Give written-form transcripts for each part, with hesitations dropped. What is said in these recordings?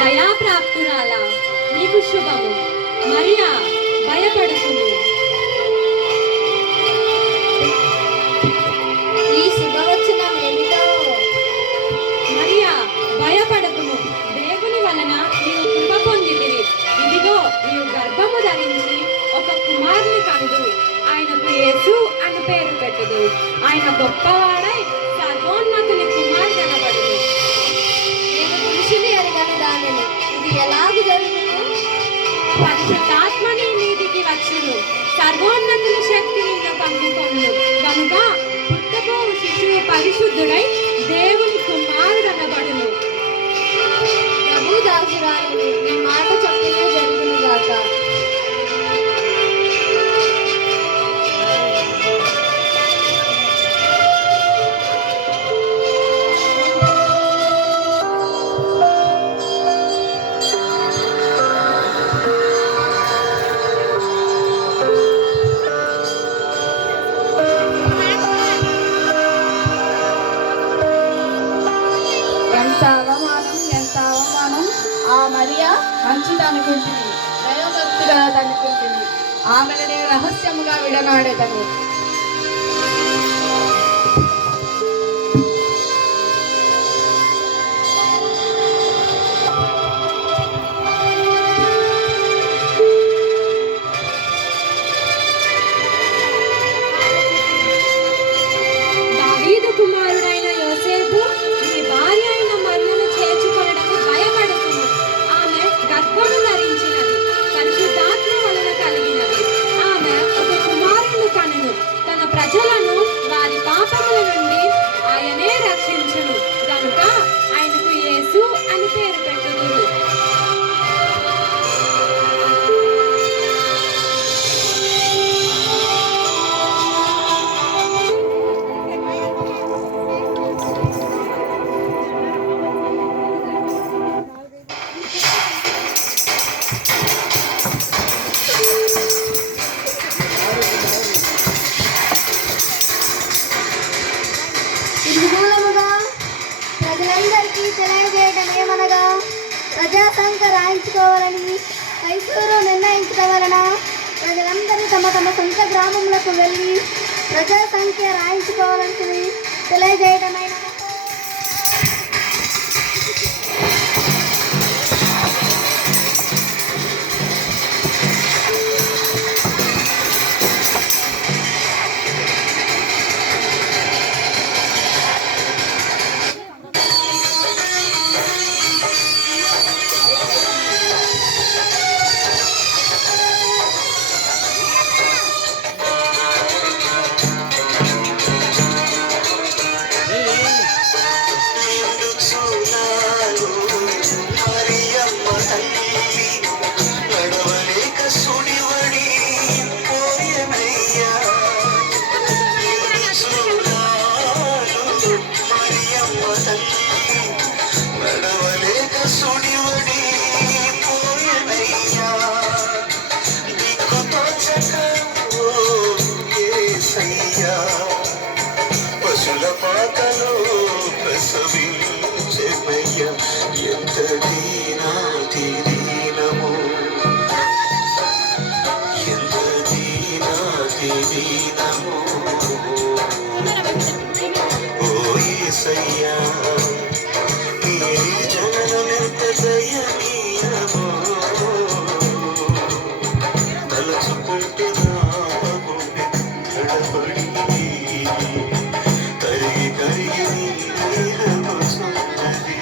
దయాప్రాప్తురాలా, నీకు శుభము. మరియా, భయపడకుము. ఈ శుభవచనం ఏమిటో? మరియా, భయపడకుము. దేవుని వలన నీవు కృప పొందితివి. ఇదిగో, నీవు గర్భము ధరించి ఒక కుమారుని కనుదు. ఆయనకు యేసు అని పేరు పెట్టుదు. ఆయన గొప్పవాడై సర్వోన్నతుని కుమారుడనబడును. నేను పురుషుని అడిగను దానిని, ఇది ఎలాగు జరుగును? పరిశుద్ధాత్మని నీటికి వచ్చును. సర్వోన్నతుని శక్తి నిన్ను కమ్ముకొను. కనుక పుట్టబోవు శిశువు పరిశుద్ధుడై దేవుని కుమారుడనబడును. ప్రభు దాసురాలిని, నీ మాట చొప్పున జరుగును గాక. ఎంత అవమానం, ఎంత అవమానం! ఆ మరియా మంచిదనుకుంటుంది, దైవభక్తురాలనుకుంటుంది. ఆమెను నేను రహస్యముగా విడనాడేదను. దావీదు కుమారుడైన యోసేపు, నీ భార్య అయిన మరియను చేర్చుకొనుటకు భయపడుతుము. ఆమె గర్భము ధరించినది, పరిశుద్ధాత్మ వలన కలిగినది. ఆమె ఒక కుమారుని కనును. తన ప్రజలను వారి పాపముల నుండి ఆయనే రక్షించును. కనుక ఆయనకు యేసు అని పేరు పెట్టుదురు. ఇందు మూలముగా ప్రజలందరికీ తెలియజేయడం ఏమనగా, ప్రజా సంఖ్య రాయించుకోవాలని మైసూరు నిర్ణయించడం వలన ప్రజలందరూ తమ తమ సొంత గ్రామములకు వెళ్ళి ప్రజా సంఖ్య రాయించుకోవాలని తెలియజేయడమైన పశుల పాకలో ప్రసవించెమయ్య, ఎంత దీనాతి దీనము, ఎంత దీనాతి దీనము. ఓ యేసయ్యా, నీ జననమెంత దయనీయమో, తలచుకుంటే నా గుండె తడబడి కరిగి కరిగి నీరవసున్నది.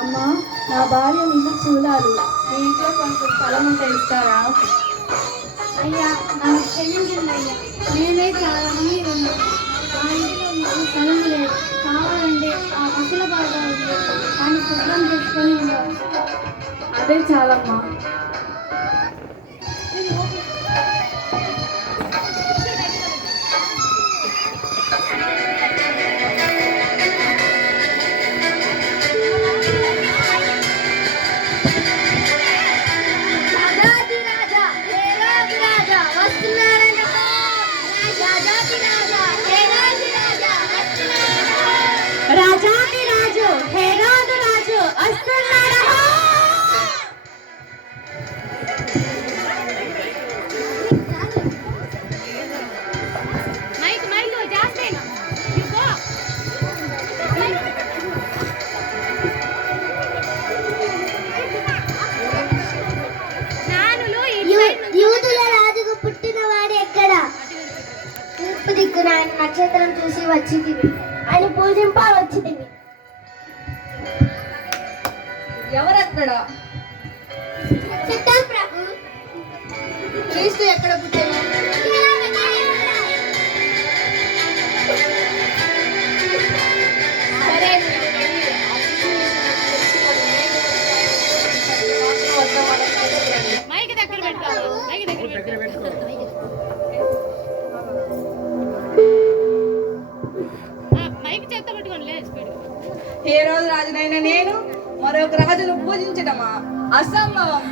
అమ్మా, నా భార్య నిన్ను చూడాలి. మీ ఇంట్లో కొంచెం స్థలం ఉంటే ఇస్తారా? అయ్యా, నన్ను క్షమించండి అయ్యా, నేనే చాలా మంది ఉన్నాను. మా ఇంటిలో మాకు స్థలం లేదు. కావాలంటే ఆ పశుల బాగా ఉంది, దాన్ని శుభ్రం చేసుకొని ఉండవచ్చు. అదే చాలమ్మా. రాజాది రాజా, హే రాజు రాజా, వస్తున్నాడని రాజాది రాజా, హే రాజు నక్షత్రం చూసి వచ్చితివి అని పూజింప వచ్చితివి. ఎవరక్కడ? చిత్తం ప్రభు. క్రీస్తు ఎక్కడ పుట్టాను? సరే, ఏ రోజు రాజునైనా నేను మరొక రాజును పూజించడమా? అసంభవం.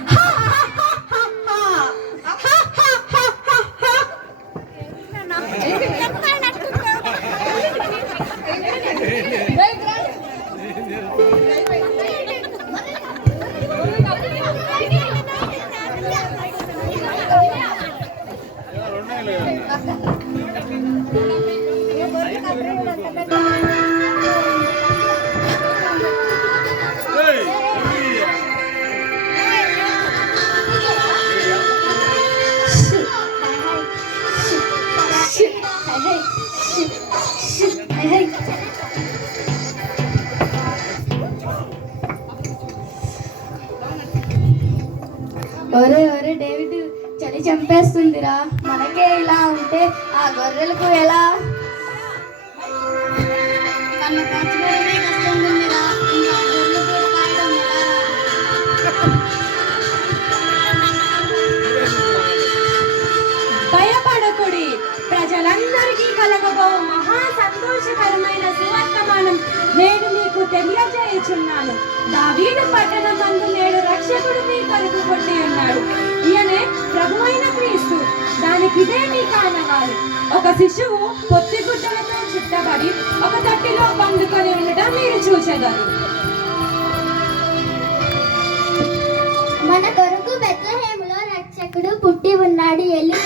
ఒరే ఒరే డేవిడ్, చలి చంపేస్తుందిరా. మనకే ఇలా ఉంటే ఆ గొర్రెలకు ఎలా? కళ్ళు కాచుకోవడమే కష్టంగా ఉందిరా. ఇంకా గొర్రెలు కూడా కాయడం ఎలా? భయపడకుడి, ప్రజలందరికీ కలగబో మహా సంతోషకరమైన సువర్తమానం నేను మీకు తెలియజేయుచున్నాను. దావీదు పట్టణమందు నేడు రక్షకుడు మీ కొరకు పుట్టి ఉన్నాడు. ఈయనే ప్రభువైన క్రీస్తు. దానికిదే మీ కారణాలు. ఒక శిశువు పొత్తిగుడ్డలతో చుట్టబడి ఒక తట్టిలో పండుకొని ఉండటం మీరు చూచెదరు. మన కొరకు బెత్లెహేములో రక్షకుడు పుట్టి ఉన్నాడు. ఎల్లి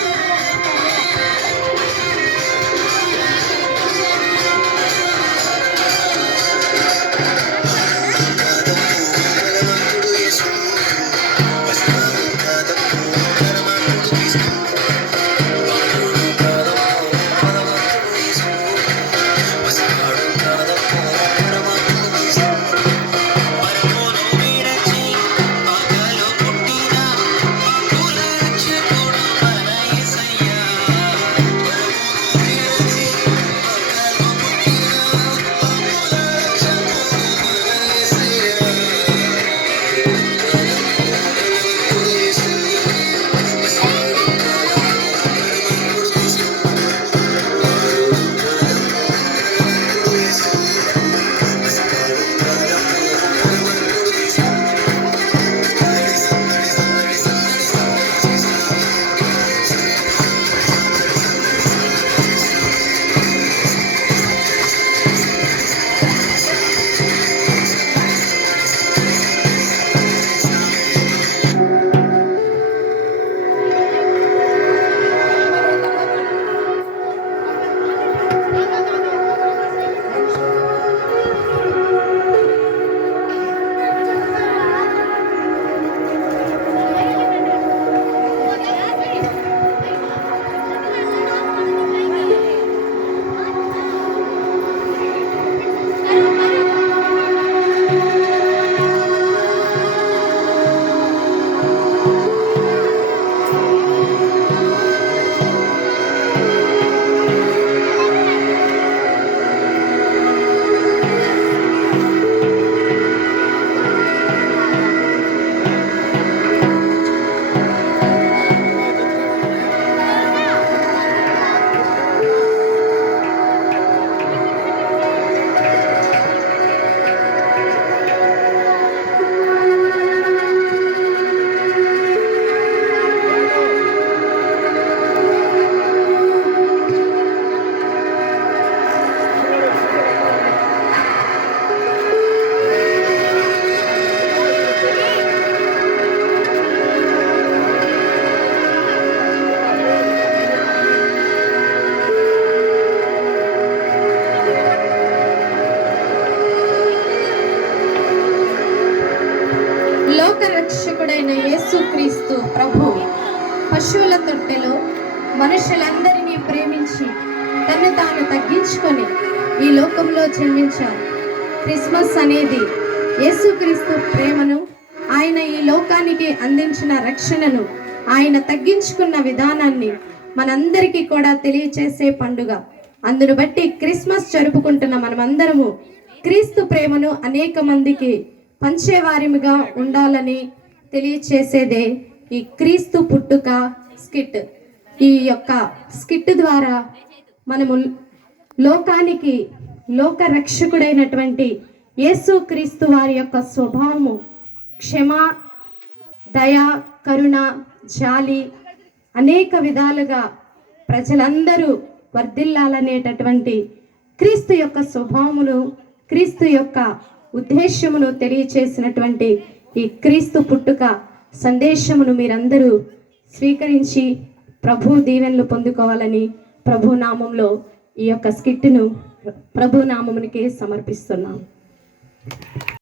లోకరక్షకుడైన యేసుక్రీస్తు ప్రభు పశువుల తొట్టెలో మనుషులందరినీ ప్రేమించి తను తాను తగ్గించుకొని ఈ లోకంలో జన్మించారు. క్రిస్మస్ అనేది యేసుక్రీస్తు ప్రేమను, ఆయన ఈ లోకానికి అందించిన రక్షణను, ఆయన తగ్గించుకున్న విధానాన్ని మనందరికీ కూడా తెలియచేసే పండుగ. అందును బట్టి క్రిస్మస్ జరుపుకుంటున్న మనమందరము క్రీస్తు ప్రేమను అనేక మందికి పంచేవారిగా ఉండాలని తెలియచేసేదే ఈ క్రీస్తు పుట్టుక స్కిట్. ఈ యొక్క స్కిట్ ద్వారా మనము లోకానికి లోక రక్షకుడైనటువంటి యేసుక్రీస్తు వారి యొక్క స్వభావము, క్షమ, దయ, కరుణ, జాలి అనేక విధాలుగా ప్రజలందరూ వర్ధిల్లాలనేటటువంటి క్రీస్తు యొక్క స్వభావమును, క్రీస్తు యొక్క ఉద్దేశమును తెలియచేసినటువంటి ఈ క్రీస్తు పుట్టుక సందేశమును మీరందరూ స్వీకరించి ప్రభు దీవెనలు పొందుకోవాలని ప్రభు నామంలో ఈ యొక్క స్కిట్ను ప్రభు నామమునికి సమర్పిస్తున్నాం.